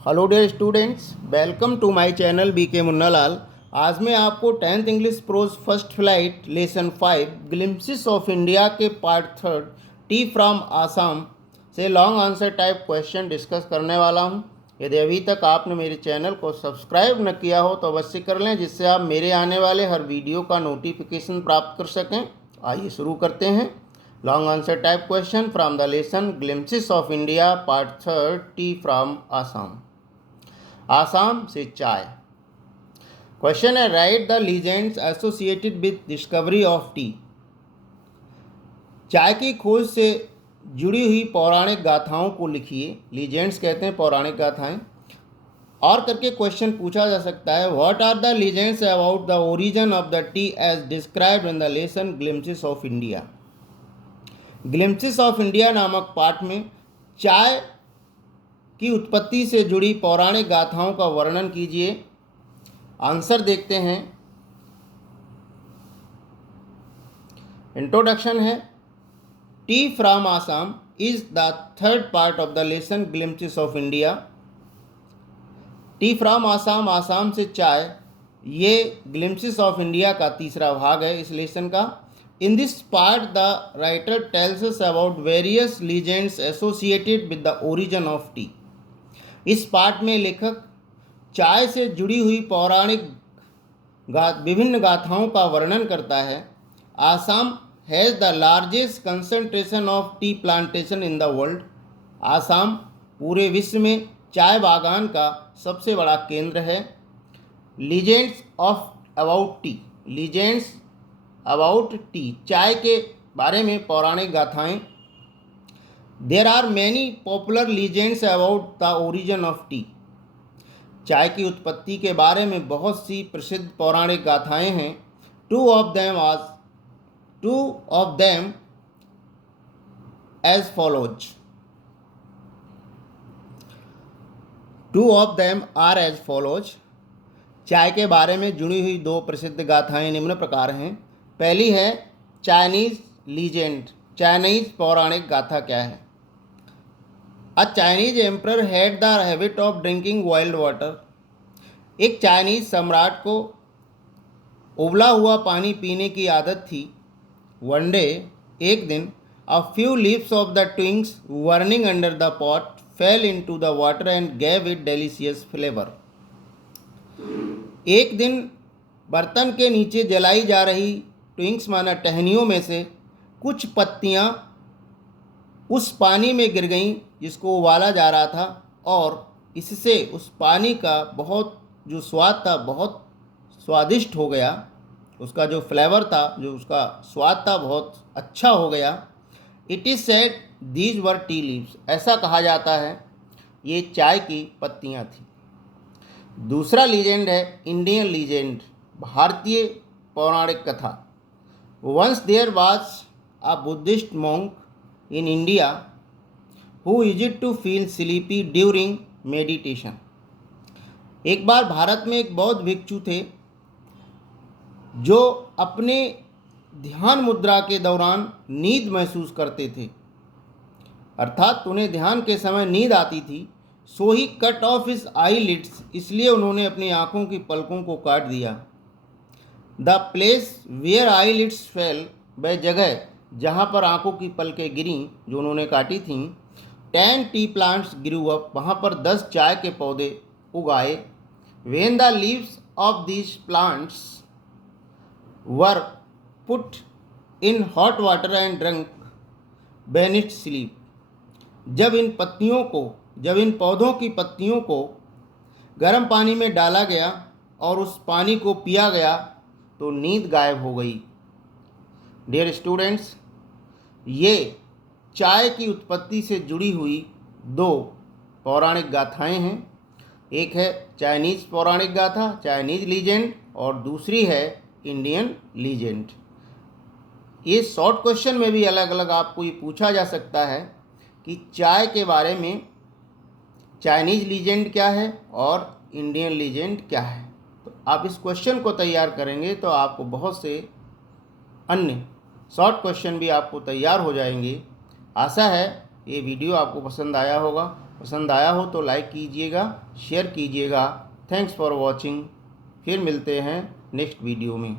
Hello dear students, welcome to my channel BK Munnalal. आज मैं आपको 10th English prose first flight lesson 5 glimpses of India के part third tea from Assam से long answer type question discuss करने वाला हूं। यदि अभी तक आपने मेरे चैनल को सब्सक्राइब न किया हो तो अवश्य कर लें, जिससे आप मेरे आने वाले हर वीडियो का नोटिफिकेशन प्राप्त कर सकें। आइए शुरू करते हैं। Long answer type question from the lesson glimpses of India part third tea from Assam. Assam से चाय। क्वेश्चन है, right the legends associated with discovery of tea. चाय की खोज से जुड़ी हुई पौराणिक गाथाओं को लिखिए। लीजेंड्स कहते हैं पौराणिक गाथाएं। और करके क्वेश्चन पूछा जा सकता है, what are the legends about the origin of the tea as described in the lesson glimpses of India. Glimpses of India नामक पाठ में चाय की उत्पत्ति से जुड़ी पौराणिक गाथाओं का वर्णन कीजिए। आंसर देखते हैं। इंट्रोडक्शन है, T from Assam is the third part of the lesson glimpses of India. T from Assam, Assam से चाय, ये ग्लिम्पसेस ऑफ इंडिया का तीसरा भाग है इस लेसन का। In this part the writer tells us about various legends associated with the origin of T. इस पाठ में लेखक चाय से जुड़ी हुई पौराणिक विभिन्न गाथाओं का वर्णन करता है। Assam has the largest concentration of tea plantation in the world. Assam पूरे विश्व में चाय बागान का सबसे बड़ा केंद्र है। Legends of about tea, legends about tea, चाय के बारे में पौराणिक गाथाएं। There are many popular legends about the origin of tea. चाय की उत्पत्ति के बारे में बहुत सी प्रसिद्ध पौराणिक गाथाएं हैं। Two of them as follows. Two of them are as follows. चाय के बारे में जुड़ी हुई दो प्रसिद्ध गाथाएं निम्न प्रकार हैं। पहली है चाइनीज लीजेंड। चाइनीज पौराणिक गाथा क्या है? A Chinese emperor had the habit of drinking boiled water. एक चाइनीज सम्राट को उबला हुआ पानी पीने की आदत थी। वन डे, एक दिन, a few leaves of the twigs burning under the pot fell into the water and gave it delicious flavor. एक दिन बर्तन के नीचे जलाई जा रही ट्विग्स माना टहनियों में से कुछ पत्तियां उस पानी में गिर गईं जिसको उबाला जा रहा था, और इससे उस पानी का बहुत जो स्वाद था बहुत स्वादिष्ट हो गया। उसका जो फ्लेवर था, जो उसका स्वाद था, बहुत अच्छा हो गया। It is said these were tea leaves. ऐसा कहा जाता है ये चाय की पत्तियां थी। दूसरा लीजेंड है इंडियन लीजेंड, भारतीय पौराणिक कथा। Once there was a Buddhist monk in India who used to feel sleepy during meditation. एक बार भारत में एक बौद्ध भिक्षु थे जो अपने ध्यान मुद्रा के दौरान नींद महसूस करते थे, अर्थात उन्हें ध्यान के समय नींद आती थी। So he cut off his eyelids, इसलिए उन्होंने अपनी आँखों की पलकों को काट दिया। The place where eyelids fell, वह जगह जहाँ पर आंखों की पलकें गिरी जो उन्होंने काटी थीं। 10 टी प्लांट्स ग्रू अप, वहाँ पर 10 चाय के पौधे उगाए। When the leaves of these plants were put in hot water and drunk when it sleep. जब इन पौधों की पत्तियों को गर्म पानी में डाला गया और उस पानी को पिया गया तो नींद गायब हो गई। डियर स्टूडेंट्स, ये चाय की उत्पत्ति से जुड़ी हुई दो पौराणिक गाथाएं हैं। एक है चाइनीज पौराणिक गाथा, चाइनीज लीजेंड, और दूसरी है इंडियन लीजेंड। ये शॉर्ट क्वेश्चन में भी अलग अलग आपको ये पूछा जा सकता है कि चाय के बारे में चाइनीज लीजेंड क्या है और इंडियन लीजेंड क्या है। तो आप इस क्वेश्चन को तैयार करेंगे तो आपको बहुत से अन्य शॉर्ट क्वेश्चन भी आपको तैयार हो जाएंगे। आशा है ये वीडियो आपको पसंद आया होगा। पसंद आया हो तो लाइक कीजिएगा, शेयर कीजिएगा। Thanks for watching. फिर मिलते हैं नेक्स्ट वीडियो में।